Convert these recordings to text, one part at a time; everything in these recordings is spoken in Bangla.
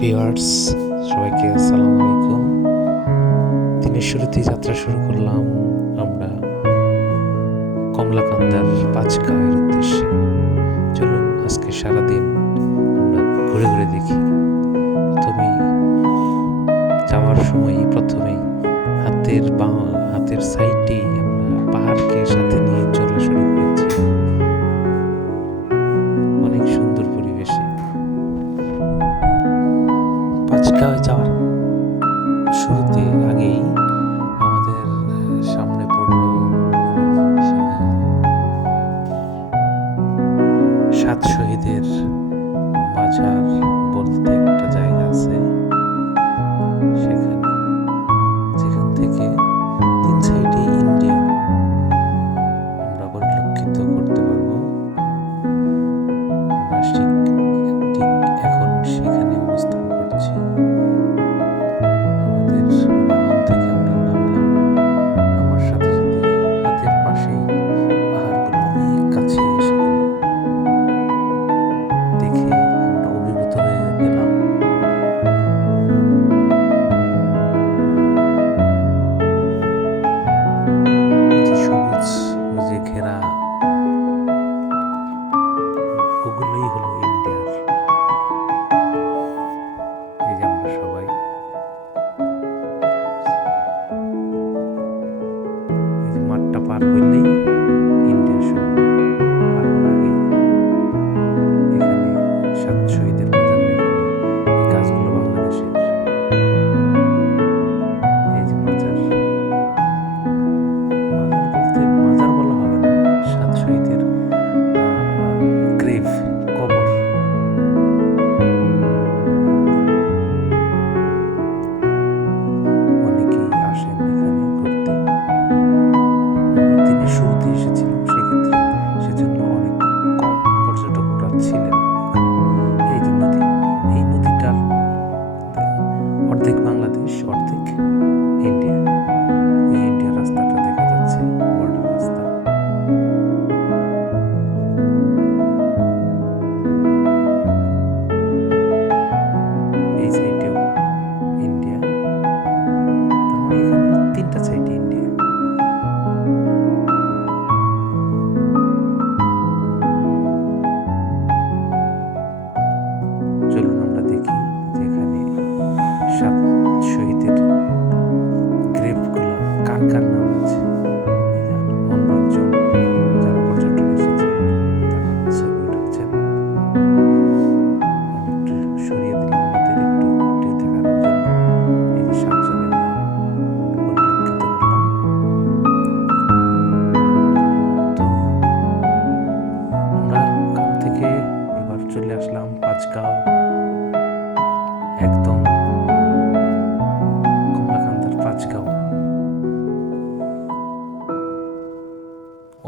ভিওয়ার্স সবাইকে আসসালামু আলাইকুম। দিনের শুরুতেই যাত্রা শুরু করলাম আমরা কমলাকান্দার পাঁচকায়ের উদ্দেশ্যে। চলুন আজকে সারাদিন আমরা ঘুরে ঘুরে দেখি। তুমি যাওয়ার সময় প্রথমেই হাতের বা, হাতের সাইডে আমরা পাহাড়কে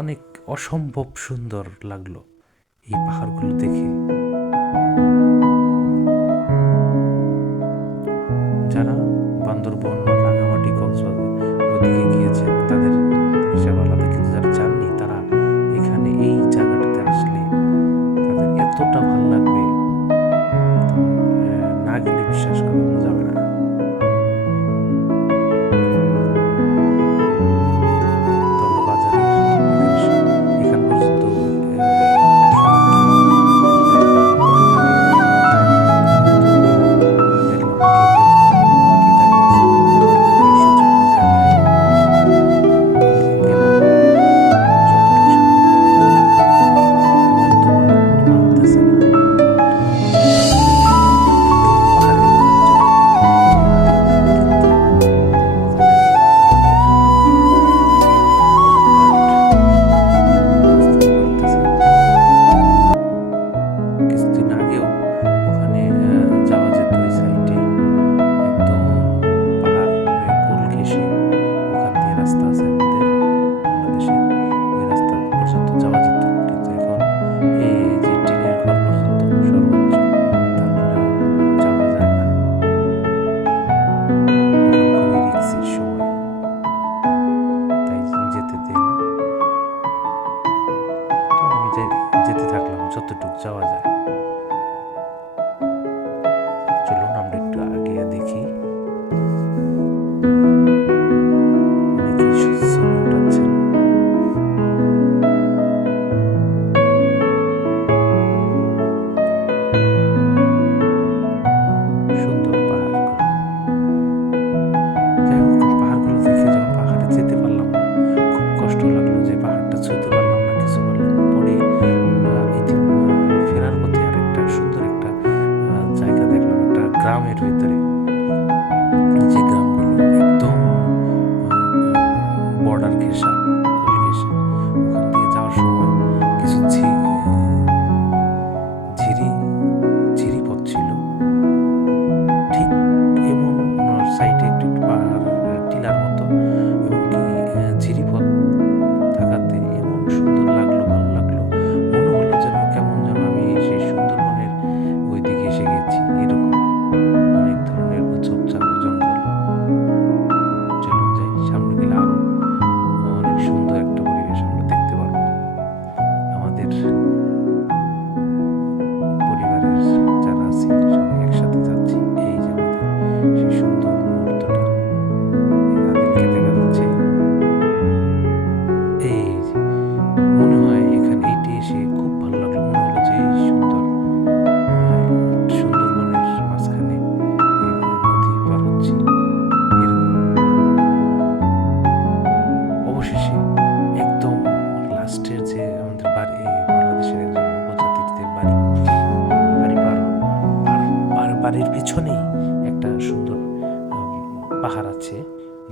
অনেক অসম্ভব সুন্দর লাগল এই পাহাড়গুলো দেখে।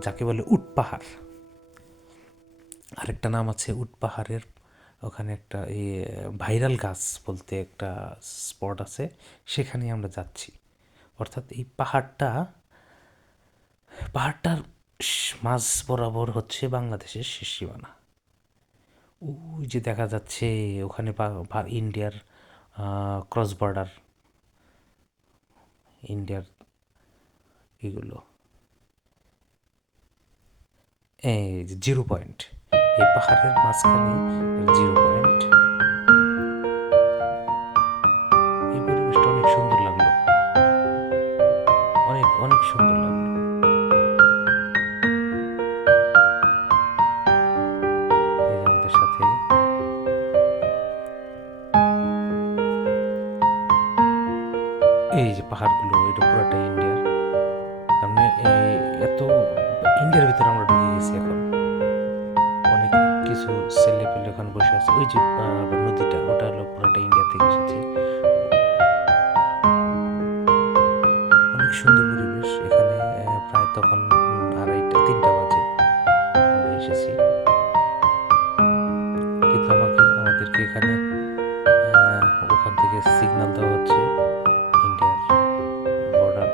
যাকে বলে উট পাহাড়। আরেকটা নাম আছে উট পাহাড়ের। ওখানে একটা এই ভাইরাল গাছ বলতে একটা স্পট আছে সেখানে আমরা যাচ্ছি। অর্থাৎ এই পাহাড়টা, পাহাড়টার মাঝ বরাবর হচ্ছে বাংলাদেশের শেষ সীমানা। ওই যে দেখা যাচ্ছে, ওখানে ইন্ডিয়ার ক্রস বর্ডার ইন্ডিয়ার এগুলো। Zero point. এই পাহাড়ের মাঝখানে জিরো পয়েন্ট। এই পরিবেশটা অনেক সুন্দর লাগল। অনেক অনেক সুন্দর লাগল। এই যে পাহাড়গুলো, এটা পুরোটাই ইন্ডিয়ার। এত, ইন্ডিয়ার ভিতরে আছে। ওই যে নদীটা, ওটা হলো পুরোটা ইন্ডিয়া থেকে এসেছে। অনেক সুন্দর পরিবেশ এখানে প্রায় তখন আড়াইটা, তিনটা বাজে। এসেছি। কিন্তু আমাকে, আমাদেরকে এখানে ওখান থেকে সিগন্যাল দেওয়া হচ্ছে। ইন্ডিয়ার বর্ডার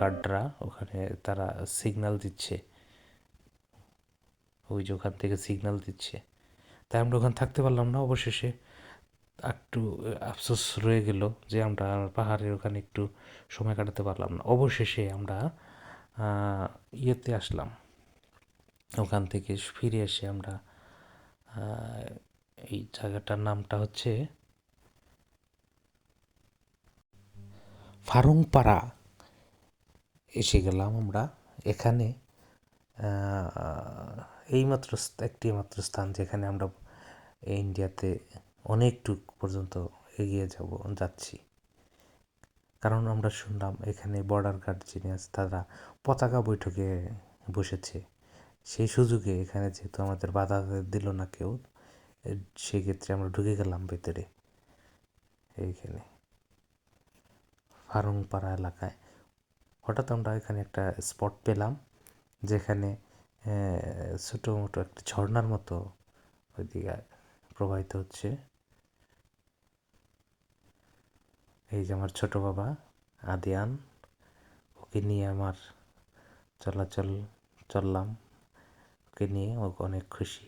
গার্ডরা ওখানে তারা সিগন্যাল দিচ্ছে। ওই যে ওখান থেকে সিগন্যাল দিচ্ছে। তাই আমরা ওখানে থাকতে পারলাম না। অবশেষে একটু আফসোস রয়ে গেল যে আমরা পাহাড়ের ওখানে একটু সময় কাটাতে পারলাম না। অবশেষে আমরা ইয়েতে আসলাম। ওখান থেকে ফিরে এসে আমরা এই জায়গাটার নামটা হচ্ছে ফারংপাড়া। এসে গেলাম আমরা এখানে এইমাত্র একটি মাত্র স্থান যেখানে আমরা ইন্ডিয়াতে অনেকটুক পর্যন্ত এগিয়ে যাব, যাচ্ছি। কারণ আমরা শুনলাম এখানে বর্ডার গার্ড যিনি আছে, তারা পতাকা বৈঠকে বসেছে। সেই সুযোগে এখানে যেহেতু আমাদের বাধা দিল না কেউ, সেক্ষেত্রে আমরা ঢুকে গেলাম ভেতরে, এইখানে। ফারংপাড়া এলাকায়। হঠাৎ আমরা এখানে একটা স্পট পেলাম, যেখানে ছোটো মোটো একটা ঝর্ণার মতো ওই ওইদিকে প্রবাহিত হচ্ছে। এই যে আমার ছোট বাবা, আদিয়ান, ওকে নিয়ে আমার চলাচল চললাম। ওকে নিয়ে ও অনেক খুশি।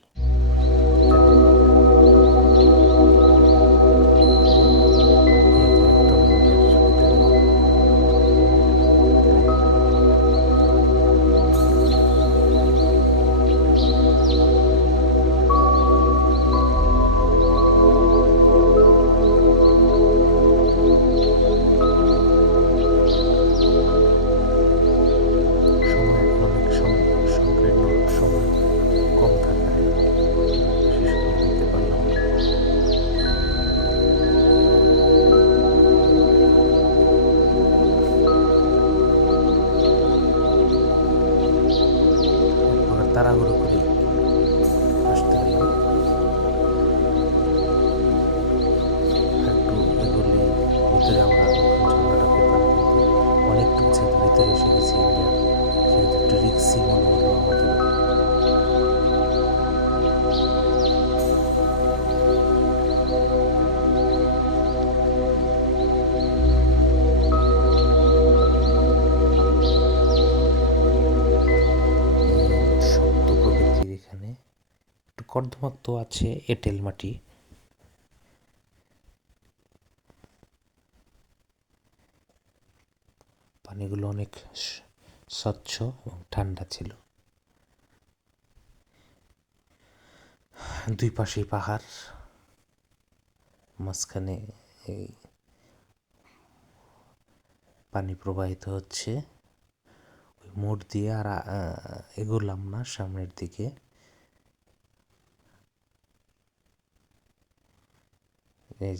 কর্দমাক্ত আছে এঁটেল মাটি। পানিগুলো অনেক স্বচ্ছ এবং ঠান্ডা ছিল। দুই পাশেই পাহাড়, মাঝখানে এই পানি প্রবাহিত হচ্ছে। ওই মোড় দিয়ে আর এগোলাম না সামনের দিকে। এই